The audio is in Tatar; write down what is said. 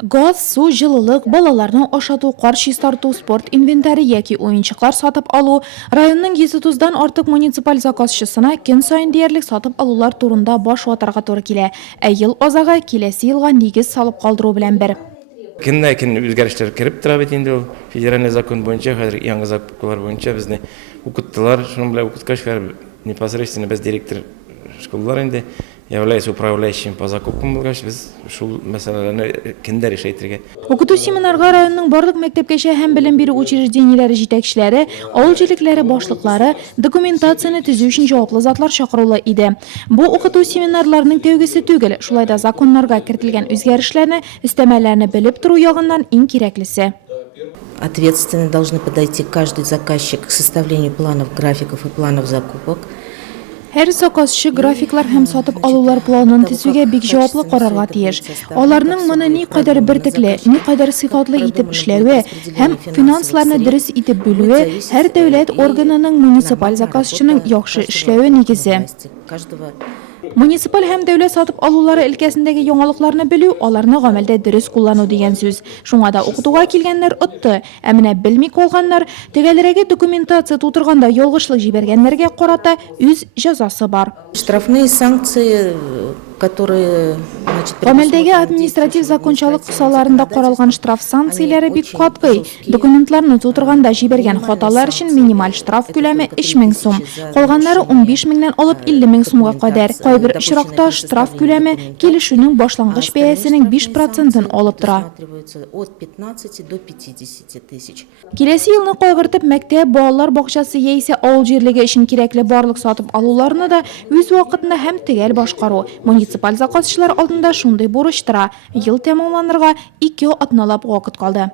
Gaz, su, жылылык, балаларны ашату, кар чистарту, спорт инвентарь яки оюнчыклар сатып алу, районның 130дан артык муниципаль заказчысына көн сайын диярлек сатып алулар турында баш ватарга туры килә. Ә ел азага киләсе елга нигез салып калдыру белән бер. Көн үзгәрешләр кирип тора бит инде ул федеральный закон буенча, хәзер яңа законнар буенча безне укыттылар, шуның белән укыткач непосредственно без директор школалар инде является управляющим по закупкам булгач, без шул мәсьәләләрне көндә решәйтергә. Укыту семинарга районның барлык мәктәпкәчә һәм белем бирү учреждениеләре җитәкчеләре, авыл җилекләре башлыклары документацияне төзү өчен җаваплы затлар чакырылы иде. Бу укыту семинарларының тәүгесе түгел, шулай да законнарга кертелгән үзгәрешләрне, истәмәләрне белеп туру ягыннан иң кирәклесе. Ответственно должны подойти каждый заказчик к составлению планов, графиков и планов закупок. Һәр заказчы графиклар һәм сатып алулар планын төзүгә бик җаваплы карарга тиеш. Аларның моны ни кадәр бертекле, ни кадәр сыйфатлы итеп эшләве һәм финансларны дөрес итеп бүлүе һәр дәүләт органының муниципаль заказчының яхшы эшләве нигезе. Муниципаль һәм дәүләт сатып алулары өлкәсендәге яңалыкларны белү, аларны гамәлдә дөрес куллану дигән сүз. Шуңа да укытуга килгәннәр отты, ә менә белми калганнар, тегеләргә документация тутырганда ялгышлык җибәргәннәргә карата үз җәзасы бар. Штрафные санкции, которые Гамәлдәге административ закончалык кысаларында каралган штраф санкцияләре бик катгый. Документларны тутырганда җибәргән хаталар өчен минималь штраф күләме 3000 сум, калганнары 15 меңнән алып 50 мең сумга кадәр. Кайбер очракта штраф күләме килешүнең башлангыч бәясенең 5%-ын алып тора. от 15 до 50 тысяч. Киләсе елны кайгыртып мәктәп, балалар бакчасы яисә авыл җирлеге өчен кирәкле барлык сатып алуларны да үз вакытында һәм төгәл башкару. Муниципаль заказчылар алдында шундый бурыч тора. Ел тәмамланырга 2 атналап вакыт калды.